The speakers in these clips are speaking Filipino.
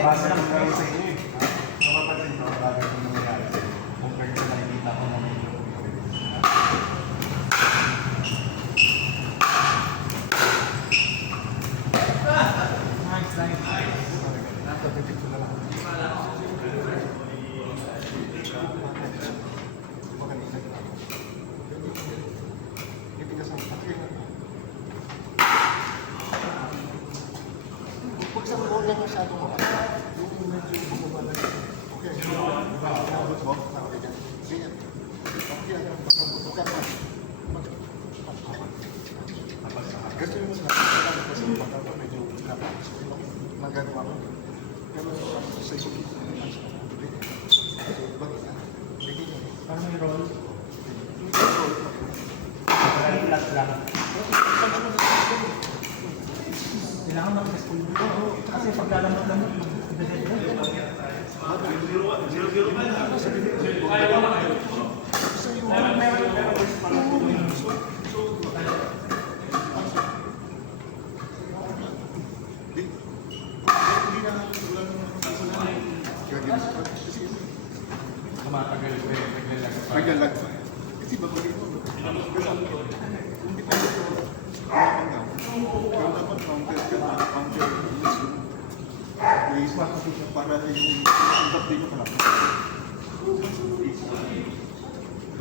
Base lang kayo sa inyo eh. Nakapansin ko, bagay kung nangyayari sa inyo. Compared sa nakikita ko na may Pag sa goal lang masyado mo, yung medyo bumaba lang. Okay, abot mo, okay dyan. Ganyan. Okay, bukan mo. Ganito yung sinabi ko sa mga medyo nagagawa ko. Pero sa isukit, bakit na? parang may roll. Flat lang. Kailangan mag-school dito. Kasi paglalamot lang mo, tumatagal pa eh, naglalag pa. Kasi babagay mo. Hindi pa ito napanggaw. Pero dapat counter para yung update mo pala.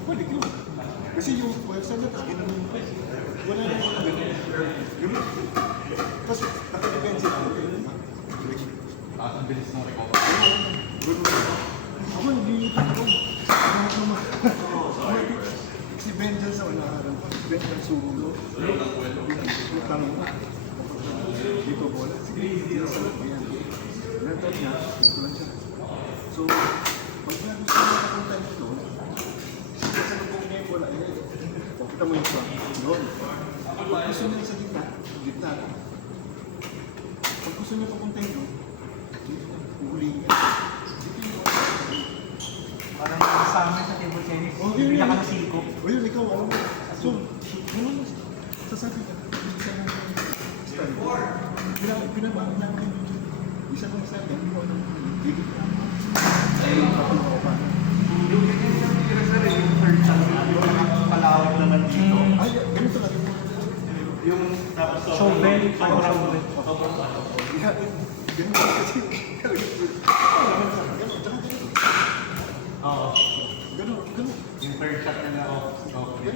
Pwede ko. Kasi yung website na ginamit pa. Wala na yung ganun. Tapos nakadepensi lang. ang bilis ng recovery. Ako hindi ako. Si Ben dyan sa unaharap ko. Si Ben dyan sulo. Yung tanong ko. Dito bola. Sige, hindi sa yan. Nantot niya. Ito lang siya. So, pag gusto mo nakapunta nito, sige sa lubong niya yung bola. Kita mo yung sa doon. Pag gusto niya sa gitna. Pag gusto niya papunta nito, uhuli niya. Parang sa amin sa table tennis, Okay, bibila ka yun. ng silko. O yun, ikaw, ano? So, ano mo? Sasabi ka, isa ng style. Pinabaan namin yung isa ng style, hindi mo anong gigit na. Ayun, kapag ako pa. Yung ganyan yung tira-tira yung third chance, yung palawag naman dito. Ay, ganito lang. Yung tapos Shovel, sobrang Ganito kasi. Oo. Ganun. Yung third shot na off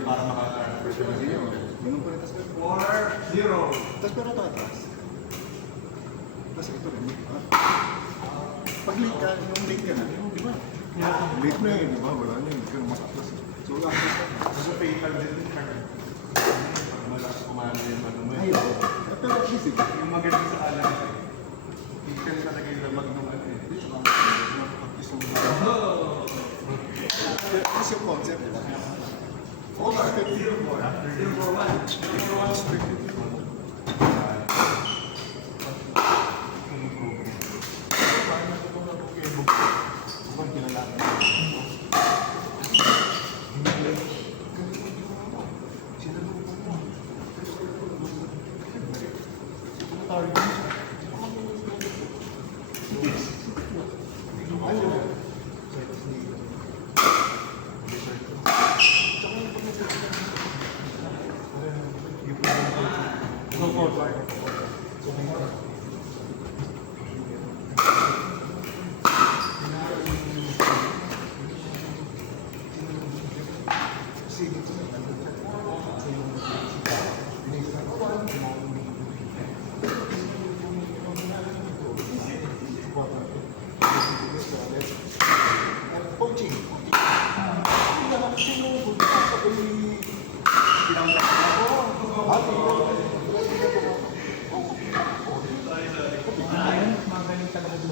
para makaka-reserve. Ganun pa rin. 4-0. Tapos pero tatas. Tapos ito rin. Pag late ka, yung late ka na, di ba? Late na yun, di ba? Wala na yun. Ganun makaplas. So, lahat na. Gusto PayPal din. Pag malakas kumano yung ano mo. Ayun. Pero at least, Yung maganda sa alam kasi, ikan talaga yung lamag ng ano eh. This yung concept, di ba? All expected. All expected.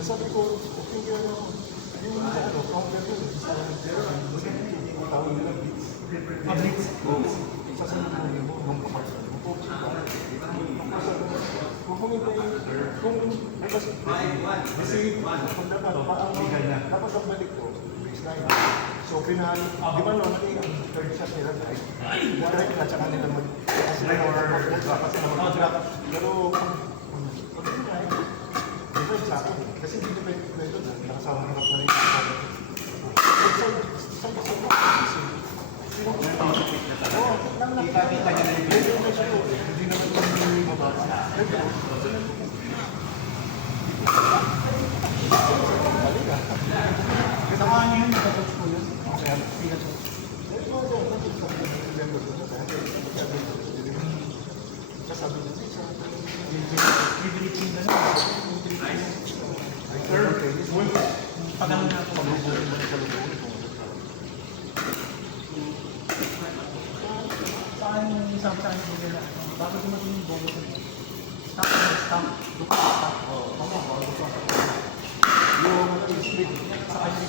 Sabi ko, okay ka na. Yung counter ko, tawag nila blitz. Blitz. Sasabihin mo yung mga kapatid. Kung bukas kasi kung dapat tapos ang balik ko, baseline. So pinahal, di ba no, third shot nila ay direct at saka nila mag-pass Monday or kasi naman pero depende sa akin kasi hindi depende ko ito nakasama hirap na rin kita niya na yung hindi naman yung mabasa Saka niyo yun, nakatouch po yun. Pagano na po. Saan yung isang saan yung nila? Bago dumating yung bonus nila. Stop. yung split sa kanya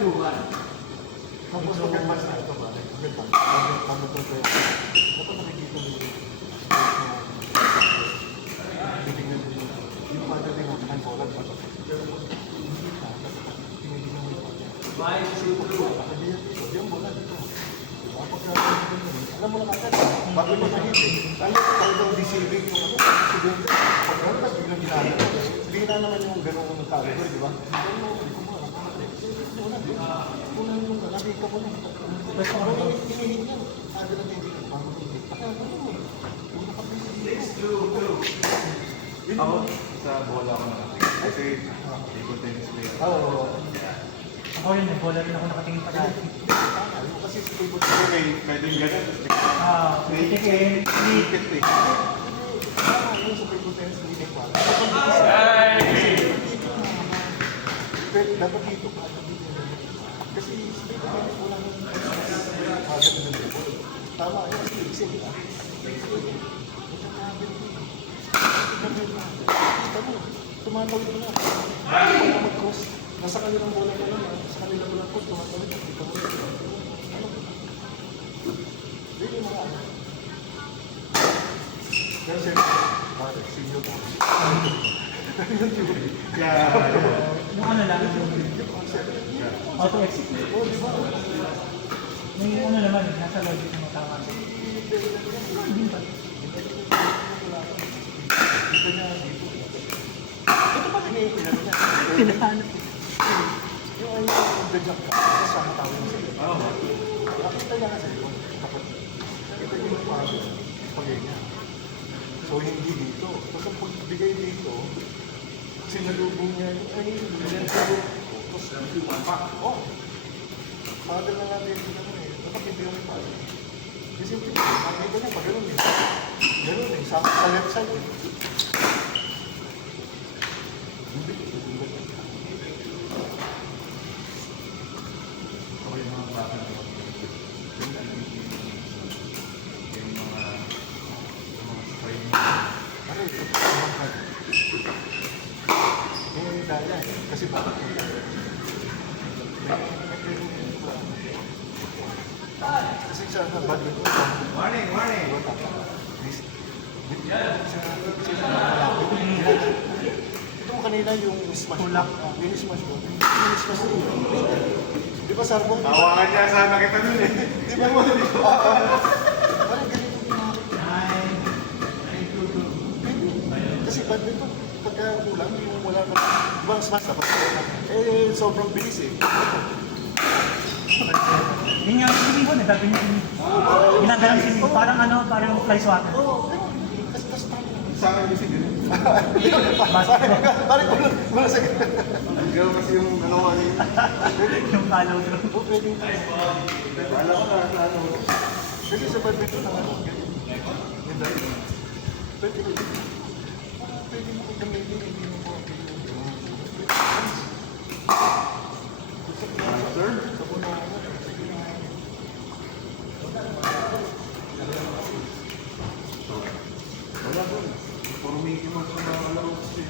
yung tapos mag-advance na ito ba? Mag-advance. Mag-advance ko yun. Dapat nakikita mo titignan mo yung madaling mo ang bola. Hindi ka. Tinitignan mo yung pagyan. Kasi yung bola dito. Diba? Alam mo lang agad. Bago mo nakikita. Talagang deceiving yung ano. Pag gano'n na biglang ginagawa. Hindi na naman yung gano'ng category, di ba? Una yung nakita mo na. Pero kung inihit niya, sabi na hindi ka pang-inihit. Ako, sa bola ako nakatingin. Kasi, table tennis player. Oo. Ako rin, bola rin ako nakatingin pa dati. Kasi sa table tennis, Pwede yung ganun. May tikin. Ikit eh. tama yun sa table tennis, hindi pa. Dapat dito pa. Kasi sa table tennis, wala nang agad na dito. Tama yun, kasi isip ka. Tumatawid ko na. Wala mag-cross. Nasa kanilang bola ka lang. Sa kanilang bola ko, tumatawid. Kita mo na. Ano? Hindi mo na. Pero siyempre, bakit? Senior ka. Yung theory. Yung ano lang, yung Yung concept. auto-execute. Oo, di ba? Yung ano naman, nasa logic ng tama. Hindi ba? Dito niya, dito. Ito pa pinipinano niya. Pinahanap. Yung ay yung dajak ka, kasama tao yung sa'yo. Nakita niya kasi yun. Dapat, nakita niya yung pagay niya. So, hindi dito. Tapos ang pagbigay dito, sinalubong niya yung, ay, sinalubong. Tapos, oh, father na natin yung ano eh. Dapat hindi yung father. Kasi yung nakita niya pa gano'n eh. Gano'n eh, sa left side eh. Hindi, hindi. Ako yung mga bata na yung mga strain. Ano ito? Hindi daya eh. Kasi bakit? Kasi sa badminton. Warning! Ito mo kanina yung smash mo. Yung smash mo. Yung smash mo. Di ba Sarbong? Tawakan niya sana kita dun eh. Di ba mo? Parang ganito kasi badminton, pagka kulang, yung wala ka. Di ba ang smash dapat? Eh, sobrang bilis eh. Yun yung sinibon, nagagawin yung sinibon. Ginagalang sinibon. Parang ano, parang fly swatter. Oo, kasi tama. Sa akin kasi ganun. Parang wala sa ganda. Gano'n kasi yung ano ano yun. Yung follow through. Oo, pwede. Wala ko na ano. Kasi sa badminton, ano, ganyan. Yung dahil. Pwede mo. Pwede mo gamitin, hindi mo po. Sir? Wala doon. Puro Mickey Mouse na nakalaro kasi.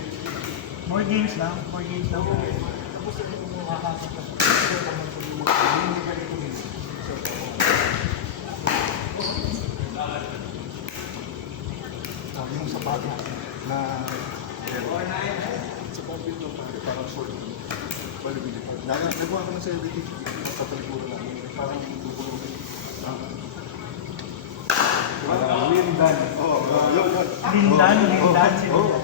More games lang. Tapos yung makakasap ka. Hindi ka dito minsan. Yung sapat na sapat dito parang short. Balik dito. Nagawa ko na sa LBT. Sa Lindan. Oo, yun. Lindan, si Oo. Lindan.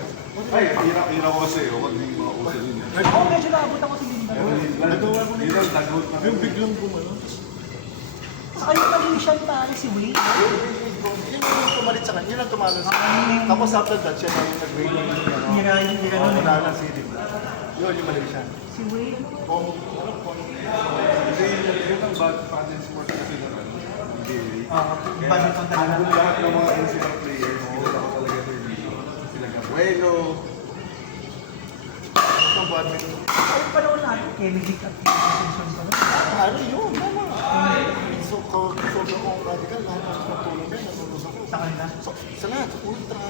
Ay, hira ko kasi. Ako hindi mauso din. Ako medyo naabot ako si Lindan. Nagawa mo na yun. Lindan, tagot na. Yung biglang gumano. Saka yung Malaysian pare si Wade. Yun yung tumalit sa kanya, yun ang tumalo sa kanya. Tapos after that, siya na yung nag-wait yung Hira nun. wala na si Dim. Yun yung Malaysian. Si Wade. Kasi yun ang bad pattern sport kasi ng ano, NBA. Yung badminton talaga. Kung lahat ng mga NCAA players, kilala ko talaga ito dito. Sila Gabuelo. Ito ang badminton. Ay, panahon natin, Kennedy at Simpson pa nun. Ano yun? Tama. So, sobrang kong radical, lahat ng natulog yan, nanonood ako. Sa kanila. So, sa lahat, ultra,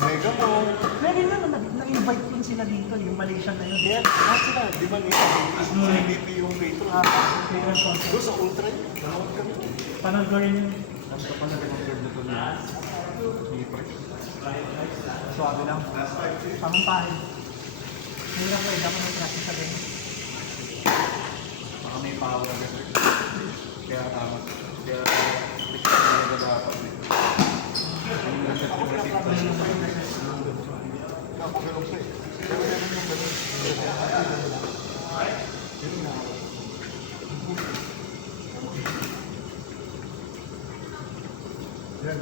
mega mo. Pwede naman, na-invite din sila dito, yung Malaysian na yun. Kaya, lahat sila, di ba nila, MVP yung patron. Favorite concert. Doon sa ultra yun, nanonood kami. Panood ko rin yun. Ang kapal na pinag-serve na ito niya. Ni Fresh. Suwabe lang. Tamang pahid. Hirap ko eh, dapat may practice sa ganyan. Baka may power kasi. Kaya tama. Kaya talaga dapat. Yung nasa Ako team pinapakita sa iyo. Ako ganun siya eh. Pero meron yung ganun. Yun na. Yan.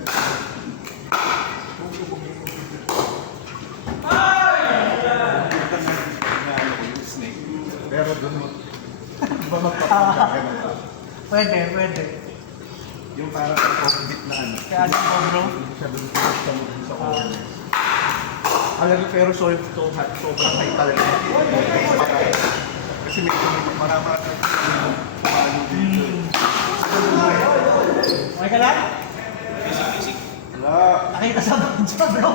Pero doon mo, iba magpapagkagan na. Pwede. Yung parang off-beat na ano. Kaya alam ko bro. Hindi siya doon sa corner. Alam mo, pero sobrang high talaga. Kasi may marama paano dito. Okay ka lang? Wala. Nakita sa bansa bro.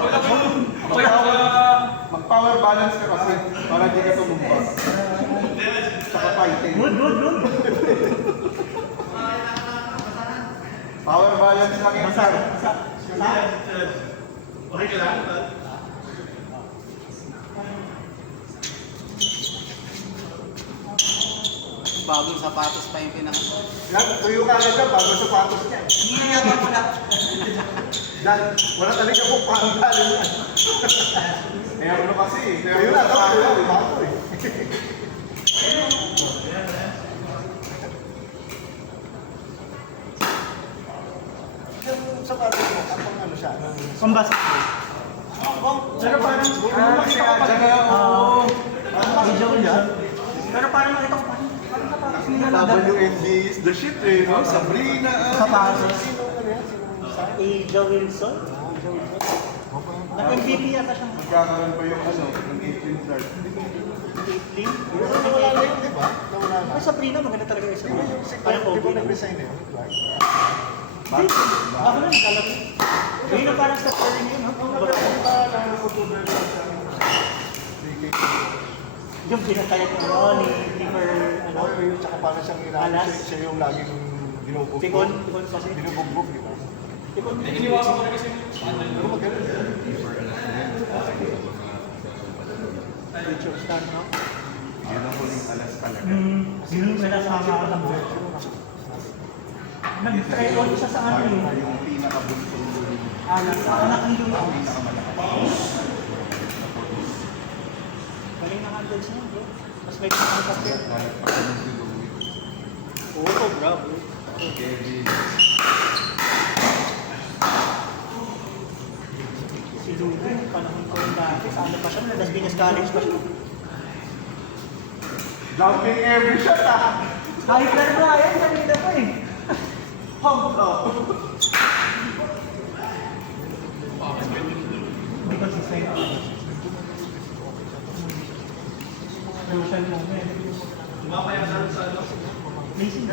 Mag-power balance ka kasi para di ka tumumba. Tsaka fighting. Good. Power balance lang yan, sir. Okay ka lang? Bagong sapatos pa yung pinaka... Yan, tuyo ka agad dyan, bago sapatos niya. Hindi ko na. Dan, wala talaga pong panggalan yan. Kaya ano kasi, Tuyo na, tuyo. Bago eh. Yung sapatos mo, kapag ano siya, Pambasa. Pero parang, makita ko pa. Medyo yan. Pero parang makita ko parang sapatos nila na WNBA is the shit eh, no? Sabrina. sapatos. Sino ano yan? Sino sa Aja Wilson. Nag-MVP yata siya. Magkakaroon pa yung ano, ng 18 stars. Caitlyn. Nawala na yun, di ba? Nawala na. Ay, Sabrina, maganda talaga yung Sabrina. Si Parang Clark, di ba okay. nag-resign na yun? Clark? Ako na, nagkala ko. Yun na parang sa Curry yun, ha? Yung pinakayat ng ano, ni River, ano, Tsaka parang siyang Alas? siya yung laging binubugbog. Tikon kasi. Binubugbog, di ba? Tikon. Pero magaling. Future star, no? Yun ang huling alas talaga. Yun na nasa mga nag-try on siya sa ano eh. Yung pinakabuntong yung Sa anak ng Lula. pinakamalaki. Galing na handles niya, bro. Mas may pinakasap yan. Dahil pa sa mga Louis. Oo, bravo. Kevin. Si Lula, panahon ko yung dati. Sa ano pa siya, Las Piñas College pa siya. Jumping every shot ah! High fly na yan, kanina pa eh. Hong Kong. Hindi consistent. Crucial moment. Mamaya sa ano? Amazing.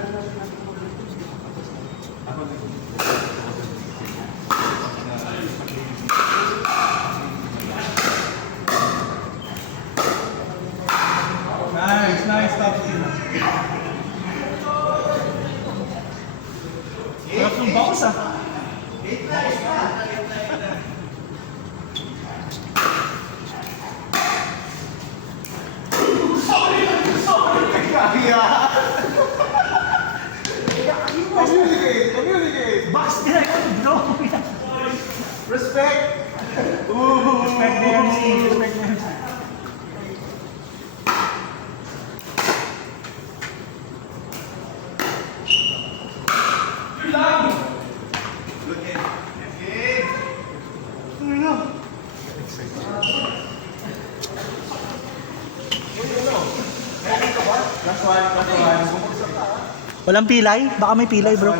Nice, top team. Sarap ng box ah. Kaya! Communicate! Box nila yun, bro. Respect the MC. Respect the MC. Walang pilay? Baka may pilay, bro.